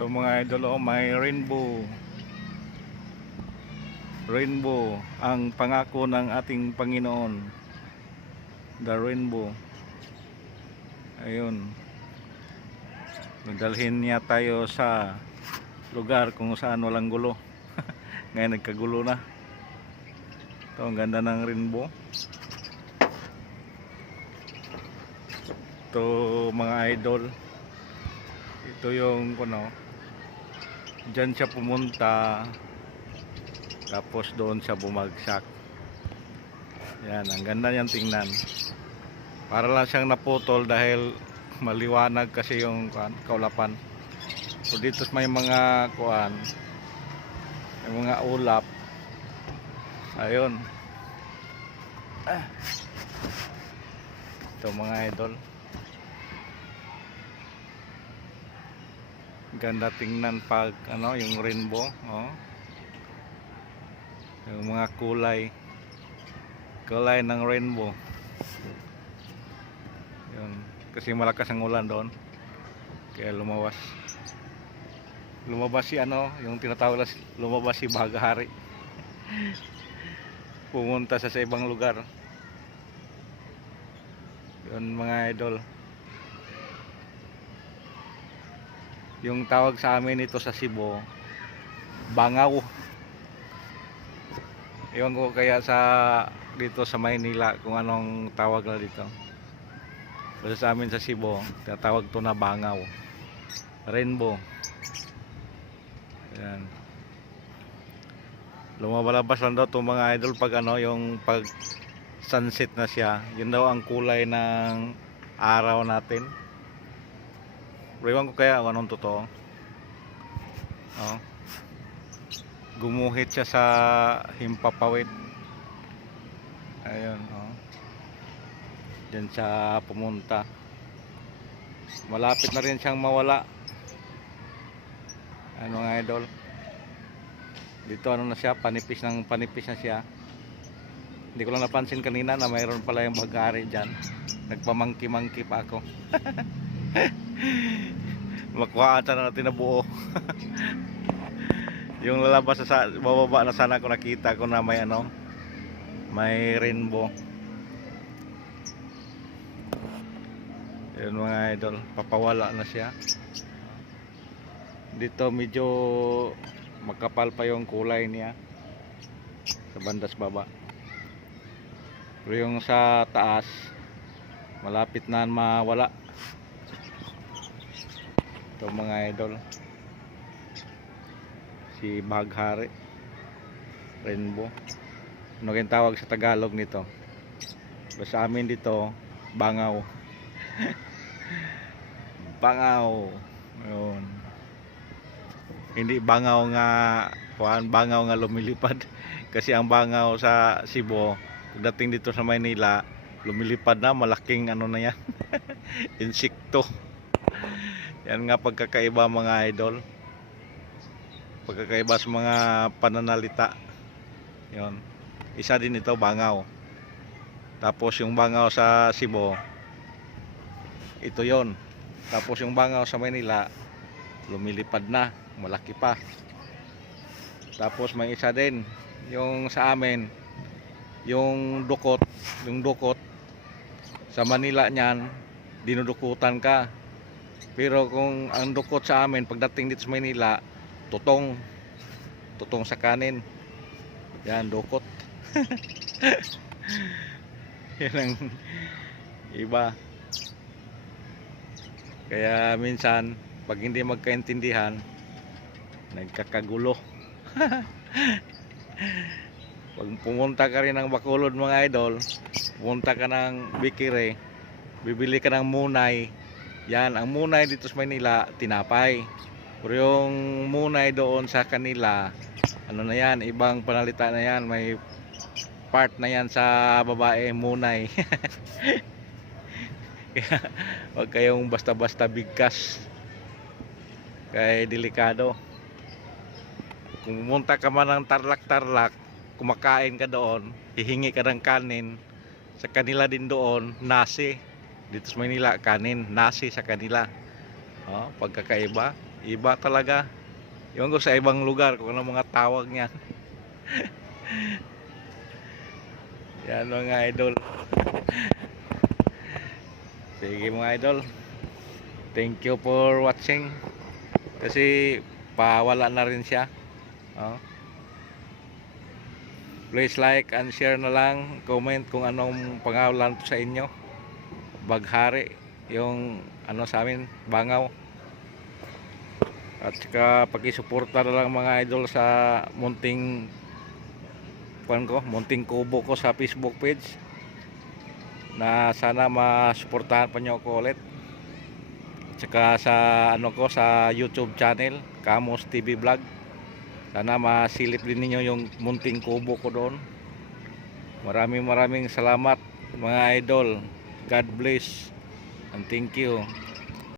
So mga idol, oh, may rainbow. Rainbow ang pangako ng ating Panginoon. The rainbow. Ayun. Nadalhin niya tayo sa lugar kung saan walang gulo. Ngayon nagkagulo na. Ito, ang ganda ng rainbow. Ito mga idol. Ito yung diyan siya pumunta. Tapos doon siya bumagsak. Yan, ang ganda niyang tingnan. Para lang siyang naputol dahil maliwanag kasi yung kaulapan. So dito may mga may mga ulap. Ayun. Ito mga idol. Ganda tingnan pag yung rainbow, oh. Yung mga kulay ng rainbow. Yun, kasi malakas ang ulan doon. Kaya lumabas si yung tinatawag na lumabas si Baghari. Pumunta sa ibang lugar. Yun mga idol. Yung tawag sa amin ito sa Cebu, bangaw. Ewan ko kaya dito sa Maynila kung anong tawag na dito. Basta sa amin sa Cebu, tinatawag to na bangaw. Rainbow. Ayan. Lumabalabas lang daw itong mga idol pag yung pag sunset na siya. Yun daw ang kulay ng araw natin. Ewan ko kaya kung anong totoo. Oh. Gumuhit siya sa himpapawid. Ayun, oh. Diyan siya pumunta. Malapit na rin siyang mawala. Ano mga idol? Dito na siya, panipis na siya. Hindi ko lang napansin kanina na mayroon pala yung Baghari diyan. Nagpamangki-mangki pa ako. Makuhaan sana natin na buo. Yung lalabas sa bababa na sana ko nakita ko na may rainbow. Yun mga idol, papawala na siya. Dito medyo makapal pa yung kulay niya sa bandas baba. Pero yung sa taas malapit na mawala. Ito mga idol, si Baghari rainbow. Ano kayong tawag sa Tagalog nito? Sa amin dito, bangaw. Bangaw. Ayun. Hindi bangaw nga bangaw nga lumilipad. Kasi ang bangaw sa Cebu, pagdating dito sa Maynila, lumilipad na, malaking na yan. Insekto. Yan nga pagkakaiba mga idol. Pagkakaiba sa mga pananalita. Yon. Isa din ito bangaw. Tapos yung bangaw sa Cebu, ito yon. Tapos yung bangaw sa Manila, lumilipad na, malaki pa. Tapos may isa din, yung sa amin, yung dukot sa Manila niyan, dinudukutan ka. Pero kung ang dukot sa amin pagdating dito sa Manila, tutong sa kanin. Yan, dukot. Yan ang iba. Kaya minsan pag hindi magkaintindihan, nagkakagulo. Pag pumunta ka rin ng Bacolod mga idol, pumunta ka ng Bikire, bibili ka ng munay. Yan, ang munay dito sa Manila, tinapay. Pero yung munay doon sa kanila, na yan, ibang panalita na yan, may part na yan sa babae, munay. Kaya huwag kayong basta-basta bigkas, kaya delikado. Kung pumunta ka man ng Tarlac, kumakain ka doon, hihingi ka ng kanin, sa kanila din doon, nasi. Dito sa Manila, kanin, nasi sa kanila. Pagkakaiba. Iba talaga. Ewan ko sa ibang lugar kung ano mga tawag niyan. Yan mga idol. Sige mga idol. Thank you for watching. Kasi pawala na rin siya. Oh. Please like and share na lang. Comment kung anong pangalan sa inyo. Baghari. Yung ano sa amin, Bangaw. At saka pakisuporta na lang mga idol sa munting kubo ko sa Facebook page. Na sana masuportahan pa nyo ako ulit. At saka sa ano ko sa YouTube channel, Kamos TV Vlog. Sana masilip din ninyo yung munting kubo ko doon. Maraming salamat mga idol. God bless and thank you.